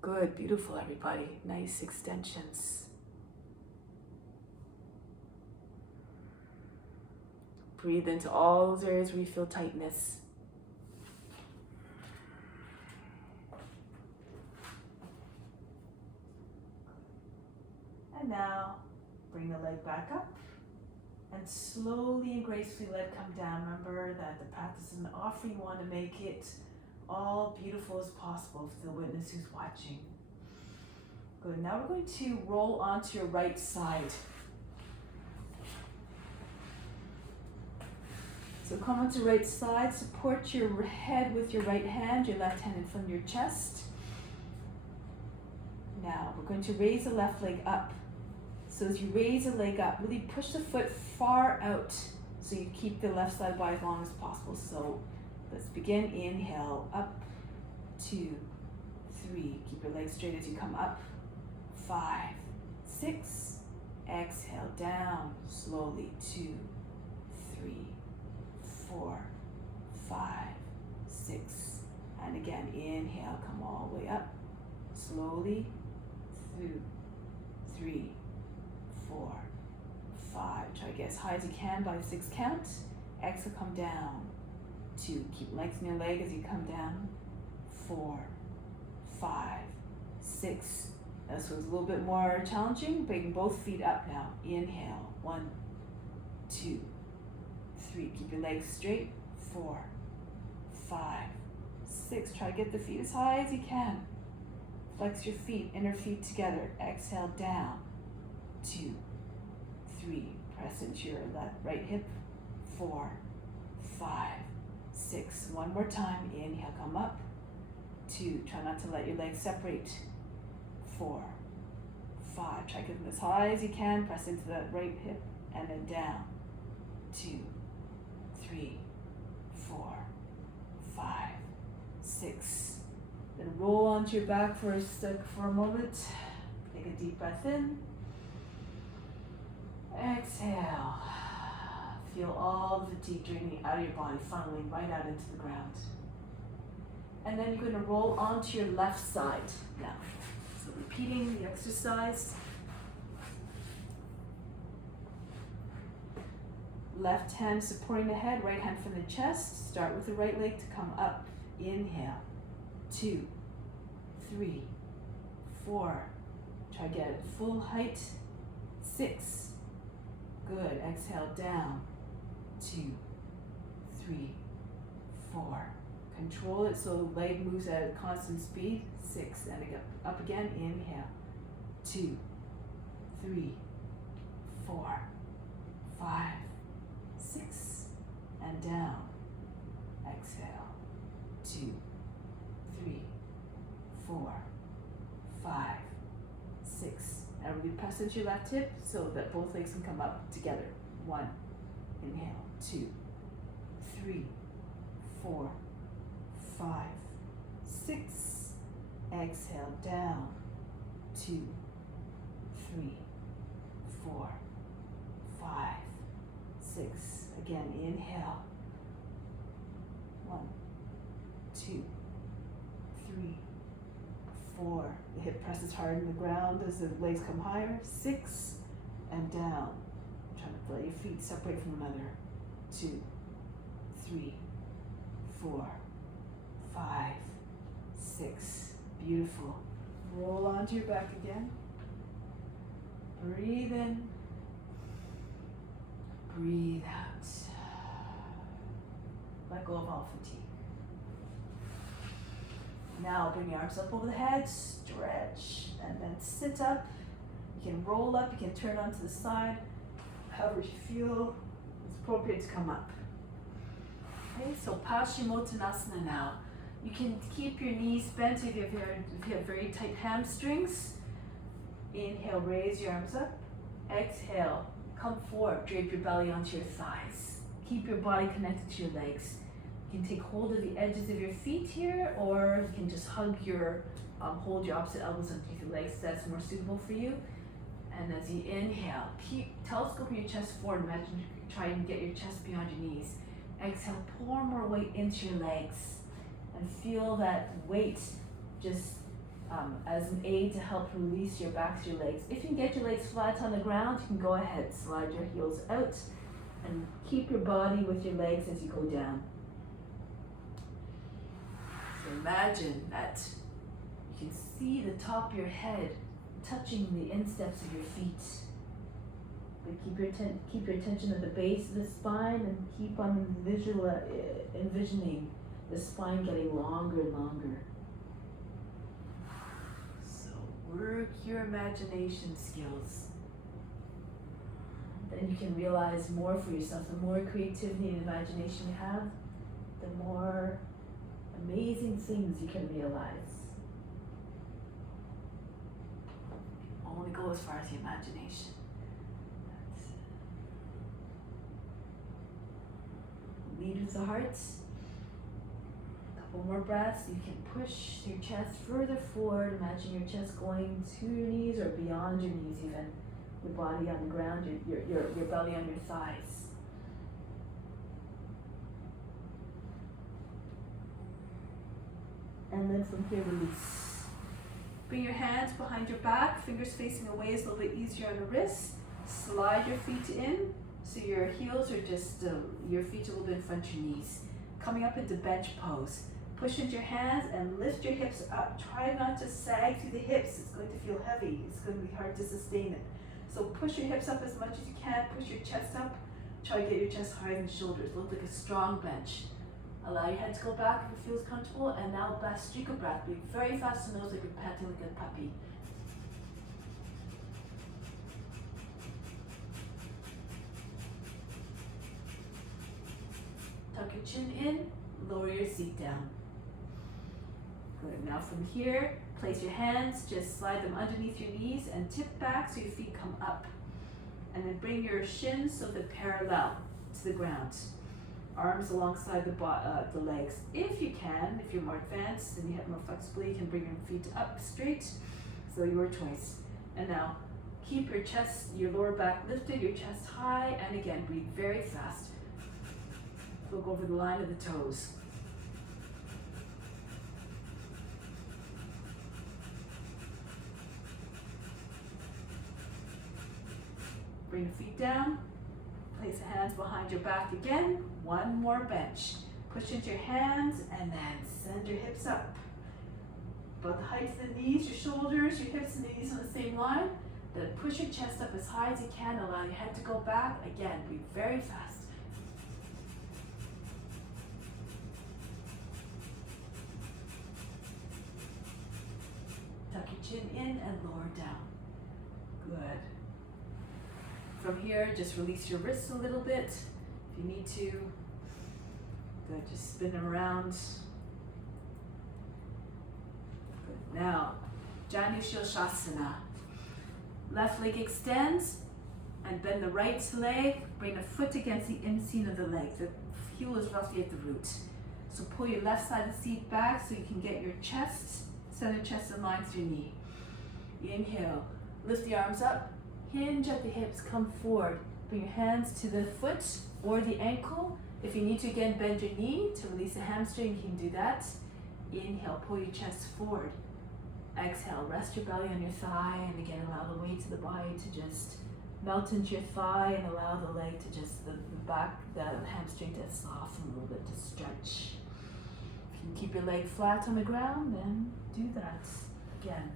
Good, beautiful everybody. Nice extensions. Breathe into all those areas where you feel tightness. And now, bring the leg back up and slowly and gracefully let it come down. Remember that the practice is an offering. You want to make it all beautiful as possible for the witness who's watching. Good, now we're going to roll onto your right side. So come onto the right side, support your head with your right hand, your left hand in front of your chest. Now we're going to raise the left leg up. So as you raise the leg up, really push the foot far out so you keep the left side wide as long as possible. So let's begin. Inhale, up, 2, 3. Keep your legs straight as you come up. 5, 6. Exhale, down slowly. 2, 3, 4, 5, 6. And again, inhale, come all the way up. Slowly. 2, 3, 4, 5. Try to get as high as you can by the 6 count. Exhale, come down. 2. Keep lengthening your leg as you come down. 4, 5, 6. This was a little bit more challenging. Bring both feet up now. Inhale. 1, 2, 3. Keep your legs straight. 4, 5, 6. Try to get the feet as high as you can. Flex your feet, inner feet together. Exhale, down. 2, 3. Press into your right hip. 4, 5, 6. One more time. Inhale, come up. 2. Try not to let your legs separate. 4, 5. Try to get them as high as you can. Press into that right hip and then down. 2, 3, 4, 5, 6. Then roll onto your back for a moment. Take a deep breath in. Exhale. Feel all the fatigue draining out of your body, funneling right out into the ground. And then you're going to roll onto your left side now. So repeating the exercise. Left hand supporting the head, right hand from the chest. Start with the right leg to come up. Inhale. 2, 3, 4. Try to get it full height. 6. Good. Exhale down. 2, 3, 4. Control it so the leg moves at a constant speed. 6. And again, up again. Inhale. 2, 3, 4, 5, 6. And down. Exhale. 2, 3, 4, 5, 6. And we press into your left hip so that both legs can come up together. 1. Inhale. 2, 3, 4, 5, 6. Exhale down. 2, 3, 4, 5, 6. Again, inhale. 1, 2, 3, 4. The hip presses hard in the ground as the legs come higher. 6. And down. Trying to let your feet separate from one another. 2, 3, 4, 5, 6. Beautiful. Roll onto your back again. Breathe in. Breathe out. Let go of all fatigue. Now bring your arms up over the head, stretch, and then sit up. You can roll up, you can turn onto the side, however you feel it's appropriate to come up. Okay, so Paschimottanasana now. You can keep your knees bent if you have very tight hamstrings. Inhale, raise your arms up. Exhale, come forward, drape your belly onto your thighs. Keep your body connected to your legs. You can take hold of the edges of your feet here, or you can just hold your opposite elbows underneath your legs. That's more suitable for you. And as you inhale, keep telescoping your chest forward. Imagine trying to get your chest beyond your knees. Exhale, pour more weight into your legs. And feel that weight just as an aid to help release your back to your legs. If you can get your legs flat on the ground, you can go ahead, slide your heels out, and keep your body with your legs as you go down. So imagine that you can see the top of your head touching the insteps of your feet. But keep your attention at the base of the spine and keep on envisioning the spine getting longer and longer. So work your imagination skills. Then you can realize more for yourself. The more creativity and imagination you have, the more amazing things you can realize. Only go as far as the imagination. Lead with the heart. Couple more breaths. You can push your chest further forward. Imagine your chest going to your knees or beyond your knees even. Your body on the ground, your belly on your thighs. And then from here, release. Bring your hands behind your back, fingers facing away is a little bit easier on the wrists. Slide your feet in, so your heels are just, your feet a little bit in front of your knees. Coming up into bench pose. Push into your hands and lift your hips up. Try not to sag through the hips. It's going to feel heavy. It's going to be hard to sustain it. So push your hips up as much as you can. Push your chest up. Try to get your chest higher than shoulders. Look like a strong bench. Allow your head to go back if it feels comfortable. And now last streak of breath. Breathe very fast to the nose like you're panting like a puppy. Tuck your chin in. Lower your seat down. Good. Now from here, place your hands, just slide them underneath your knees and tip back so your feet come up. And then bring your shins so they're parallel to the ground. Arms alongside the legs. If you can, if you're more advanced and you have more flexibility, you can bring your feet up straight. So your choice. And now keep your chest, your lower back lifted, your chest high, and again, breathe very fast. Look over the line of the toes. Bring the feet down, Place the hands behind your back again. One more bench. Push into your hands and then send your hips up. About the height of the knees, your shoulders, your hips and knees on the same line. Then push your chest up as high as you can. Allow your head to go back. Again, breathe very fast. Tuck your chin in and lower down. Good. From here, just release your wrists a little bit if you need to. Good, just spin them around. Good. Now, Shavasana. Left leg extends and bend the right leg. Bring the foot against the inseam of the leg. The heel is roughly at the root. So pull your left side of the seat back so you can get your chest, center chest in line with your knee. Inhale, lift the arms up, hinge at the hips, come forward. Bring your hands to the foot or the ankle. If you need to, again, bend your knee to release the hamstring, you can do that. Inhale, pull your chest forward. Exhale, rest your belly on your thigh, and again, allow the weight of the body to just melt into your thigh, and allow the leg to just, the hamstring to soften a little bit, to stretch. If you can keep your leg flat on the ground, then do that. Again,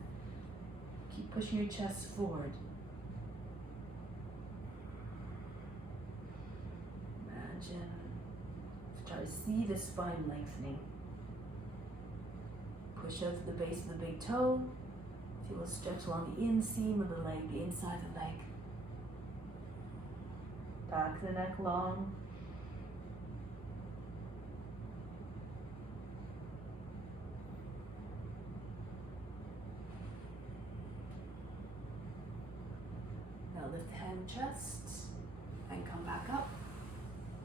keep pushing your chest forward. Imagine, try to see the spine lengthening. Push out to the base of the big toe. Feel a stretch along the inseam of the leg, the inside of the leg. Back of the neck long. Now lift the hand, chest, and come back up.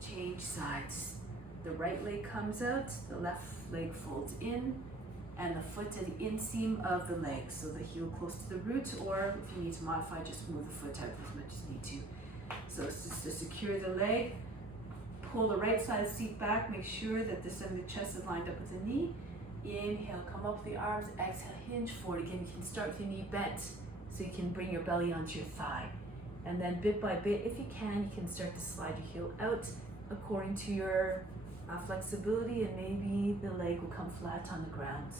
Change sides. The right leg comes out, the left leg folds in, and the foot to the inseam of the leg. So the heel close to the root, or if you need to modify, just move the foot out as much as you need to. So it's just to secure the leg, pull the right side of the seat back, make sure that the center of the chest is lined up with the knee. Inhale, come up with the arms, exhale, hinge forward. Again, you can start with your knee bent, so you can bring your belly onto your thigh. And then bit by bit, if you can start to slide your heel out according to your flexibility, and maybe the leg will come flat on the ground.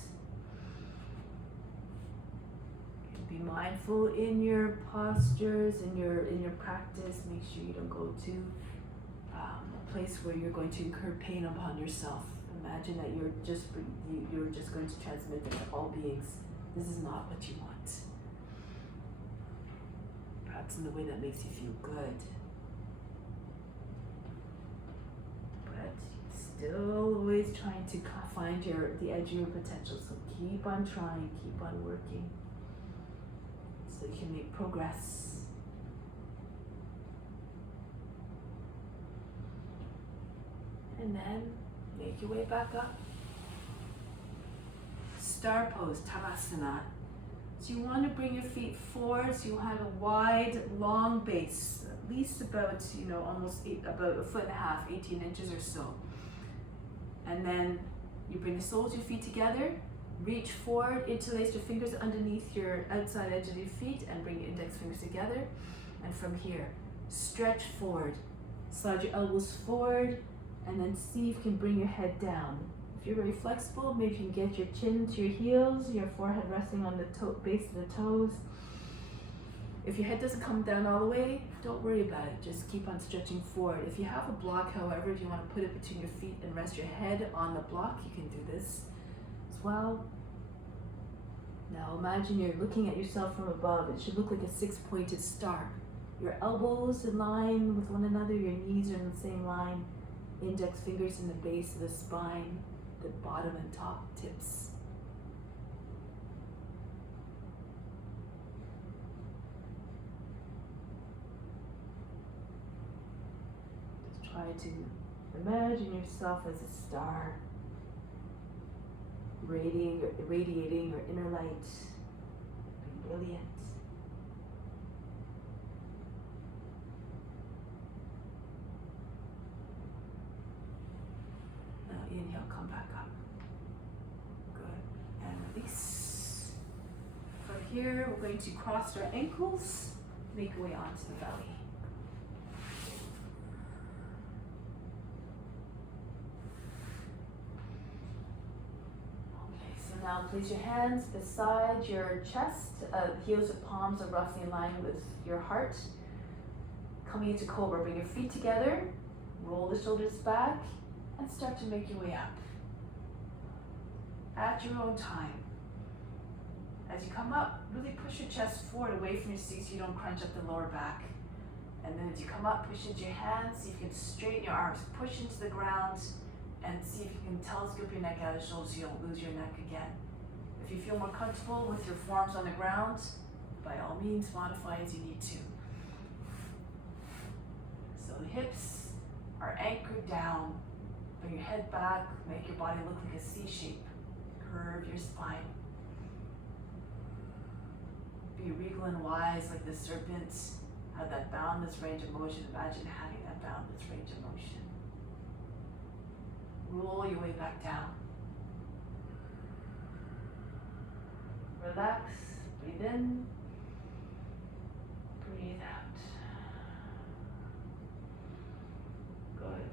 Be mindful in your postures, in your practice. Make sure you don't go to a place where you're going to incur pain upon yourself. Imagine that you're just going to transmit that to all beings. This is not what you want. Perhaps in the way that makes you feel good, but still always trying to find the edge of your potential. So keep on trying, keep on working, so you can make progress. And then make your way back up. Star pose, Tavasana. So you want to bring your feet forward so you have a wide, long base, at least about, almost about 1.5 feet, 18 inches or so. And then you bring the soles of your feet together, reach forward, interlace your fingers underneath your outside edge of your feet, and bring your index fingers together. And from here, stretch forward, slide your elbows forward, and then see if you can bring your head down. If you're very flexible, maybe you can get your chin to your heels, your forehead resting on the base of the toes. If your head doesn't come down all the way, don't worry about it. Just keep on stretching forward. If you have a block, however, if you want to put it between your feet and rest your head on the block, you can do this as well. Now imagine you're looking at yourself from above. It should look like a 6-pointed star. Your elbows in line with one another, your knees are in the same line, index fingers in the base of the spine, the bottom and top tips. Just try to imagine yourself as a star, radiating your inner light, being brilliant. Now inhale, come back up. Good. And release. From here, we're going to cross our ankles, make our way onto the belly. Now place your hands beside your chest, heels of palms are roughly in line with your heart. Coming into Cobra, bring your feet together, roll the shoulders back, and start to make your way up. At your own time. As you come up, really push your chest forward away from your seat so you don't crunch up the lower back. And then as you come up, push into your hands, see if you can straighten your arms, push into the ground, and see if you can telescope your neck out of the shoulders so you don't lose your neck again. If you feel more comfortable with your forearms on the ground, by all means, modify as you need to. So the hips are anchored down. Bring your head back, make your body look like a C shape. Curve your spine. Be regal and wise like the serpent. Have that boundless range of motion. Imagine having that boundless range of motion. Roll your way back down. Relax, breathe in, breathe out. Good.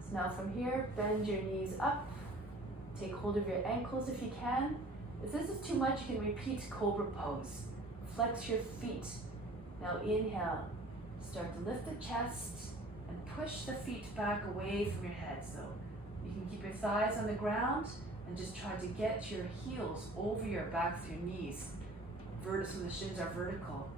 So now from here, bend your knees up. Take hold of your ankles if you can. If this is too much, you can repeat Cobra Pose. Flex your feet. Now inhale, start to lift the chest and push the feet back away from your head. So you can keep your thighs on the ground and just try to get your heels over your back with your knees. So the shins are vertical.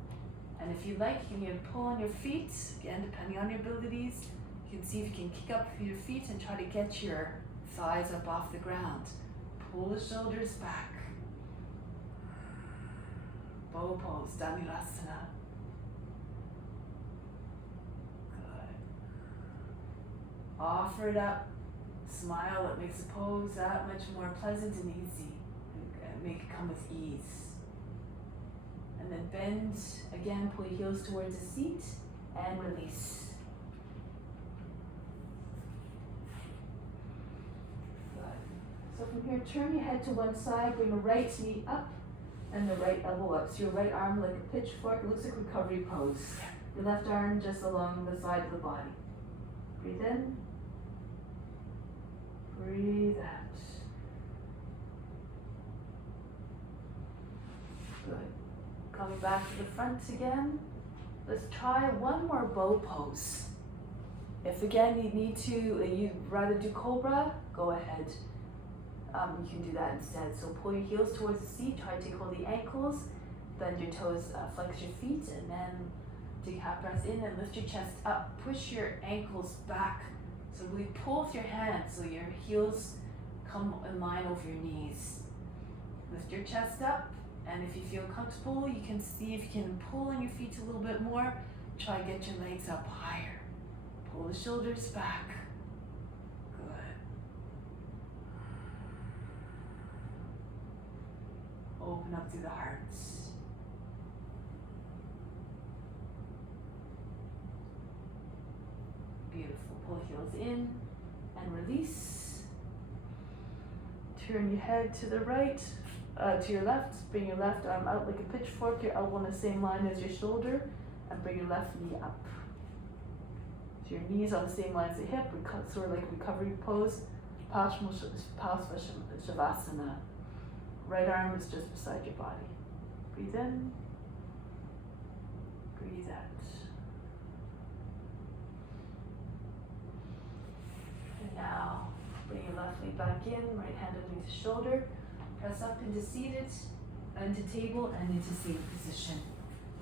And if you like, you can even pull on your feet. Again, depending on your abilities, you can see if you can kick up your feet and try to get your thighs up off the ground. Pull the shoulders back. Bow pose, Uttanasana. Good. Offer it up. Smile. It makes the pose that much more pleasant and easy. And make it come with ease. And then bend. Again, pull your heels towards the seat and release. So from here, turn your head to one side, bring the right knee up and the right elbow up. So your right arm like a pitchfork, it looks like recovery pose. Your left arm just along the side of the body. Breathe in. Breathe out. Good. Coming back to the front again. Let's try one more bow pose. If again you need to, you'd rather do Cobra, go ahead. You can do that instead. So pull your heels towards the seat, try to take hold of the ankles, bend your toes, flex your feet, and then take half breaths in and lift your chest up. Push your ankles back. So really pull with your hands so your heels come in line over your knees. Lift your chest up, and if you feel comfortable, you can see if you can pull on your feet a little bit more. Try to get your legs up higher. Pull the shoulders back. Open up through the hearts. Beautiful. Pull heels in and release. Turn your head to the right, to your left. Bring your left arm out like a pitchfork, your elbow on the same line as your shoulder, and bring your left knee up. So your knees on the same line as the hip, sort of like recovery pose, Shavasana. Right arm is just beside your body. Breathe in, breathe out. And now, bring your left leg back in, right hand underneath the shoulder. Press up into seated, into table, and into seated position.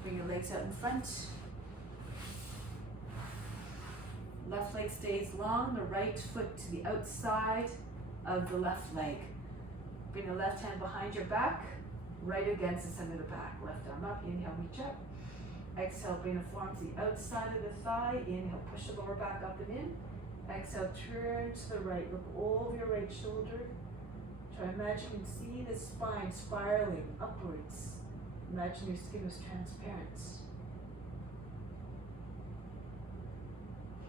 Bring your legs out in front. Left leg stays long, the right foot to the outside of the left leg. Bring the left hand behind your back, right against the center of the back. Left arm up, inhale, reach up. Exhale, bring the forearm to the outside of the thigh. Inhale, push the lower back up and in. Exhale, turn to the right. Look over your right shoulder. Try to imagine you can see the spine spiraling upwards. Imagine your skin was transparent.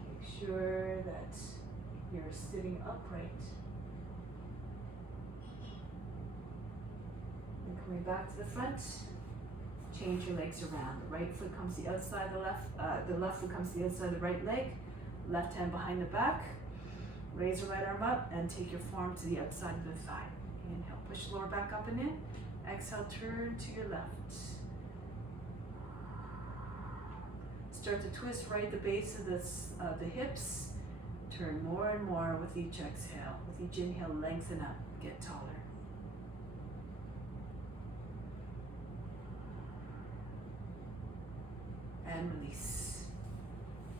Make sure that you're sitting upright. And coming back to the front, change your legs around. The right foot comes to the outside of the left foot comes to the outside of the right leg. Left hand behind the back. Raise your right arm up and take your forearm to the outside of the thigh. Inhale, Push the lower back up and in. Exhale, turn to your left. Start to twist right at the base of the hips. Turn more and more with each exhale. With each inhale, lengthen up, get taller. And release.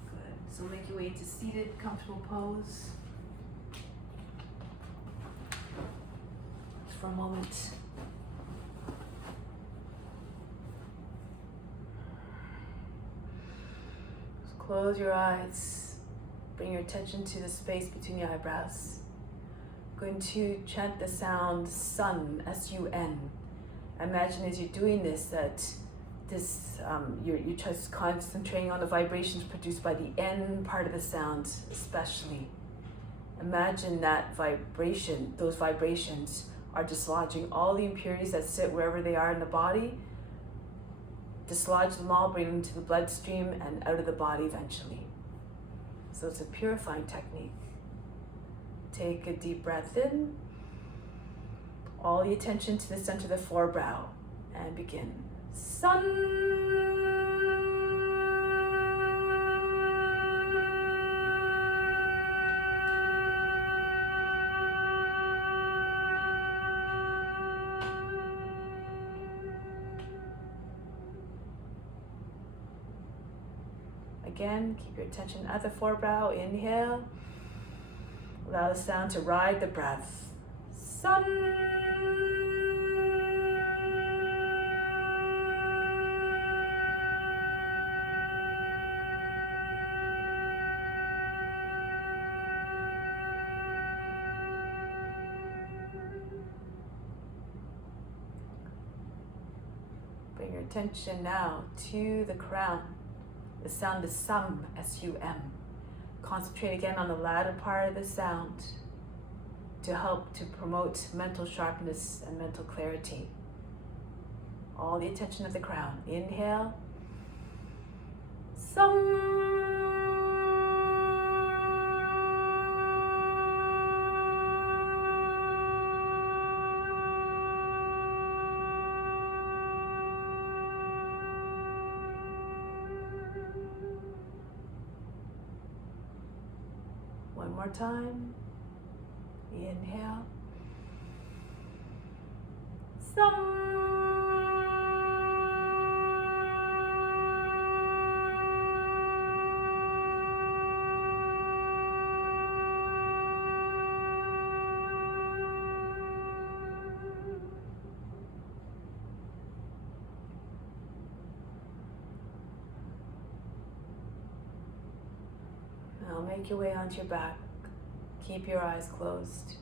Good. So make your way to seated, comfortable pose. For a moment. Just close your eyes. Bring your attention to the space between your eyebrows. I'm going to chant the sound sun, S-U-N. Imagine as you're doing this that you're just concentrating on the vibrations produced by the N part of the sound, especially. Imagine that vibration, those vibrations are dislodging all the impurities that sit wherever they are in the body. Dislodge them all, bring them to the bloodstream and out of the body eventually. So it's a purifying technique. Take a deep breath in. All the attention to the center of the forebrow and begin. Sun. Again, keep your attention at the forebrow. Inhale. Allow the sound to ride the breath. Sun. Bring your attention now to the crown. The sound is sum, S-U-M. Concentrate again on the latter part of the sound to help to promote mental sharpness and mental clarity. All the attention at the crown. Inhale. Sum. One more time. Inhale. Sum. Now make your way onto your back. Keep your eyes closed.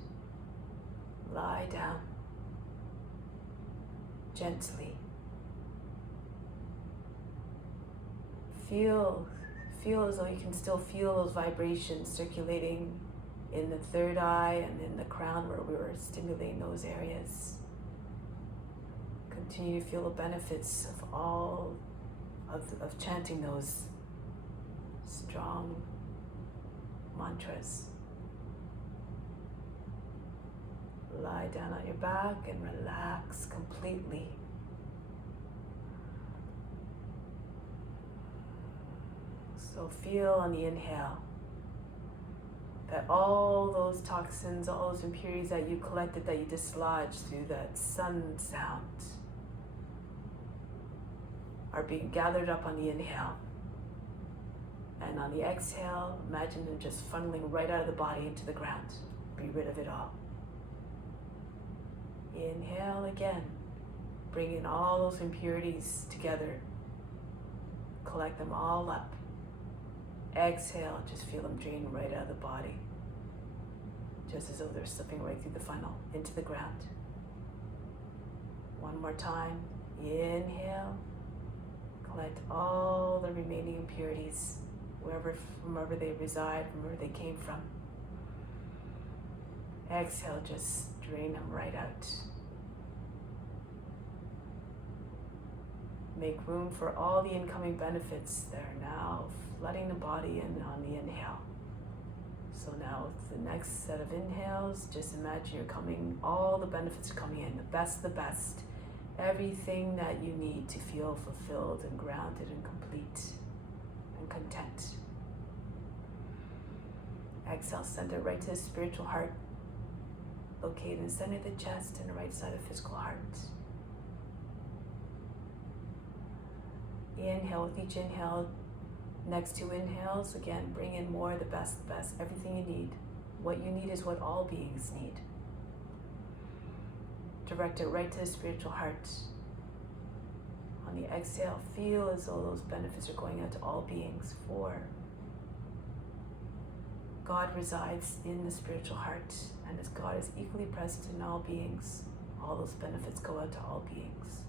Lie down. Gently. Feel as though you can still feel those vibrations circulating in the third eye and in the crown where we were stimulating those areas. Continue to feel the benefits of all of chanting those strong mantras. Lie down on your back and relax completely. So feel on the inhale that all those toxins, all those impurities that you collected, that you dislodged through that sun sound are being gathered up on the inhale. And on the exhale, imagine them just funneling right out of the body into the ground. Be rid of it all. Inhale again, bring in all those impurities together, collect them all up. Exhale, just feel them drain right out of the body, just as though they're slipping right through the funnel into the ground. One more time, inhale, collect all the remaining impurities, from wherever they reside, from where they came from. Exhale, just drain them right out. Make room for all the incoming benefits that are now flooding the body in on the inhale. So now with the next set of inhales, just imagine all the benefits are coming in, the best, everything that you need to feel fulfilled and grounded and complete and content. Exhale, send it right to the spiritual heart, located in the center of the chest and the right side of the physical heart. Inhale, with each inhale, next two inhales, again, bring in more, the best, everything you need. What you need is what all beings need. Direct it right to the spiritual heart. On the exhale, feel as though those benefits are going out to all beings. 4. God resides in the spiritual heart, and as God is equally present in all beings, all those benefits go out to all beings.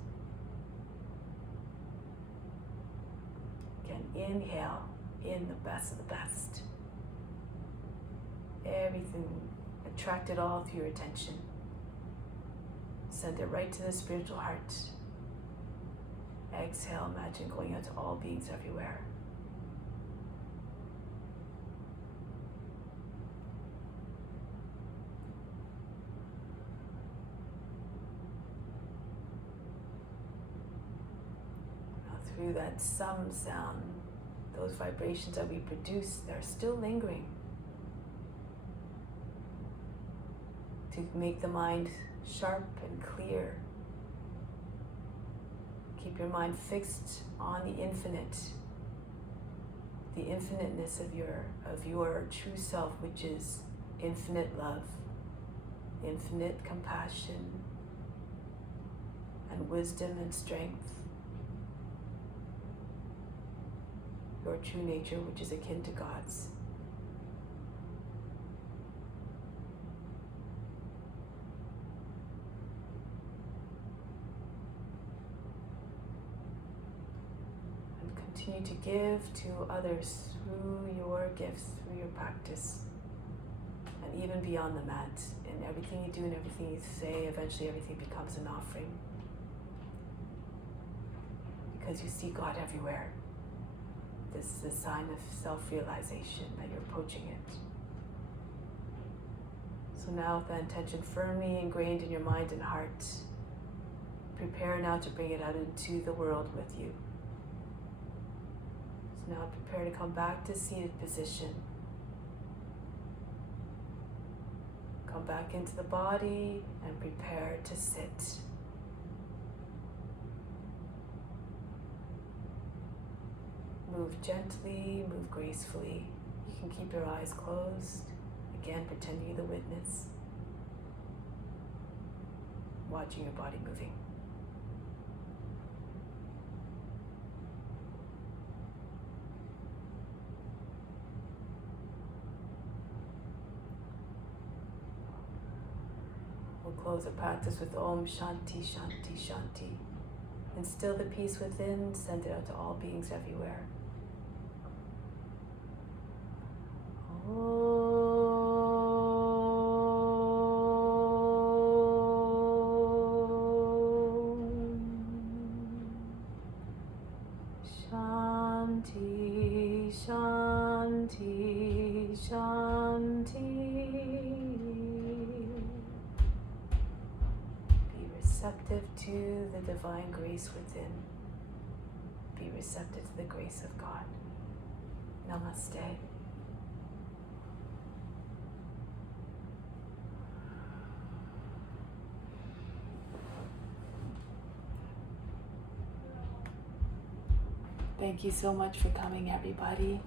Again, inhale in the best of the best. Everything, attract it all through your attention. Send it right to the spiritual heart. Exhale, imagine going out to all beings everywhere. Now through that sum sound, those vibrations that we produce, they're still lingering to make the mind sharp and clear. Keep your mind fixed on the infinite, the infiniteness of your true self, which is infinite love, infinite compassion, and wisdom and strength. Your true nature, which is akin to God's. Continue to give to others through your gifts, through your practice, and even beyond the mat. In everything you do and everything you say, eventually everything becomes an offering. Because you see God everywhere. This is a sign of self-realization that you're approaching it. So now with that intention firmly ingrained in your mind and heart, prepare now to bring it out into the world with you. Now prepare to come back to seated position. Come back into the body and prepare to sit. Move gently, move gracefully. You can keep your eyes closed. Again, pretend you're the witness. Watching your body moving. We'll close the practice with Om Shanti Shanti Shanti. Instill the peace within, send it out to all beings everywhere. Om Shanti Shanti Shanti. Receptive to the divine grace within. Be receptive to the grace of God. Namaste. Thank you so much for coming, everybody.